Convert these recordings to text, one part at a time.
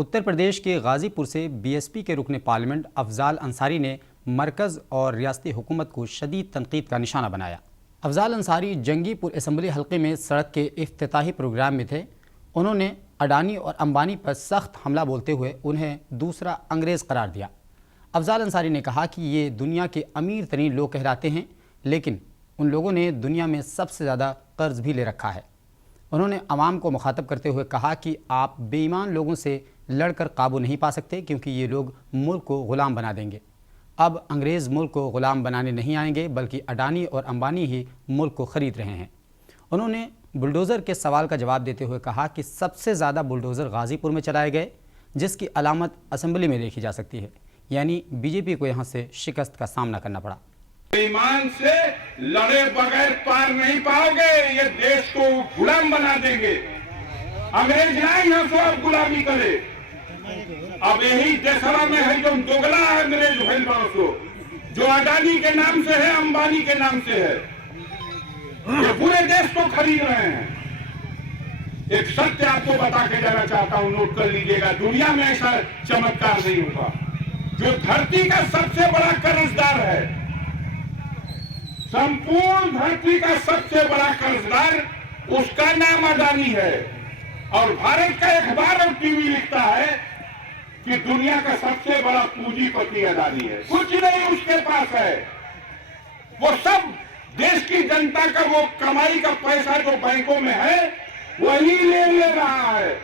उत्तर प्रदेश के गाजीपुर से बीएसपी के रुकने पार्लियामेंट अफजाल अंसारी ने मरकज़ और रियासती हुकूमत को शदीद तनकीद का निशाना बनाया। अफजाल अंसारी जंगीपुर असम्बली हल्के में सड़क के इफ्तिताही प्रोग्राम में थे। उन्होंने अडानी और अंबानी पर सख्त हमला बोलते हुए उन्हें दूसरा अंग्रेज़ करार दिया। अफजाल अंसारी ने कहा कि ये दुनिया के अमीर तरीन लोग कहलाते हैं, लेकिन उन लोगों ने दुनिया में सबसे ज़्यादा कर्ज भी ले रखा है। उन्होंने अवाम को मुखातब करते हुए कहा कि आप बेईमान लोगों से लड़कर काबू नहीं पा सकते, क्योंकि ये लोग मुल्क को ग़ुलाम बना देंगे। अब अंग्रेज़ मुल्क को ग़ुलाम बनाने नहीं आएंगे, बल्कि अडानी और अंबानी ही मुल्क को ख़रीद रहे हैं। उन्होंने बुलडोज़र के सवाल का जवाब देते हुए कहा कि सबसे ज़्यादा बुलडोज़र गाज़ीपुर में चलाए गए, जिसकी अलामत असम्बली में देखी जा सकती है। यानी बीजेपी को यहाँ से शिकस्त का सामना करना पड़ा। ईमान से लड़े बगैर पार नहीं पाओगे, ये देश को गुलाम बना देंगे। अंग्रेज लाए यहाँ से अब गुलामी करे। अब यही देशवा में है जो दोगला अंग्रेज भइल बासो, जो अडानी के नाम से है, अंबानी के नाम से है, ये पूरे देश को खरीद रहे हैं। एक सत्य आपको बता के जाना चाहता हूं, नोट कर लीजिएगा, दुनिया में ऐसा चमत्कार नहीं होगा। जो धरती का सबसे बड़ा कर्जदार है, संपूर्ण धरती का सबसे बड़ा कर्जदार, उसका नाम अडानी है। और भारत का अखबार और टीवी लिखता है कि दुनिया का सबसे बड़ा पूंजीपति अडानी है। कुछ नहीं उसके पास है, वो सब देश की जनता का वो कमाई का पैसा जो बैंकों में है वही ले रहा है,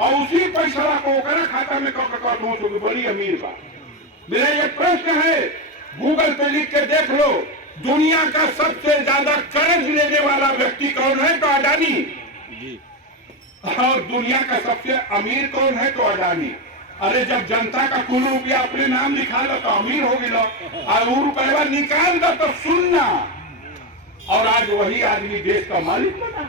और उसी पैसा को ओकरा खाता में तो बड़ी अमीर बात। मेरा ये प्रश्न है, गूगल पे लिख के देख लो, दुनिया का सबसे ज्यादा कर्ज लेने वाला व्यक्ति कौन है? तो अडानी। और दुनिया का सबसे अमीर कौन है? तो अडानी। अरे जब जनता का कुल रुपया अपने नाम लिखा लो तो अमीर हो गया, और वो रुपया निकाल दो तो सुनना, और आज वही आदमी देश का मालिक बना।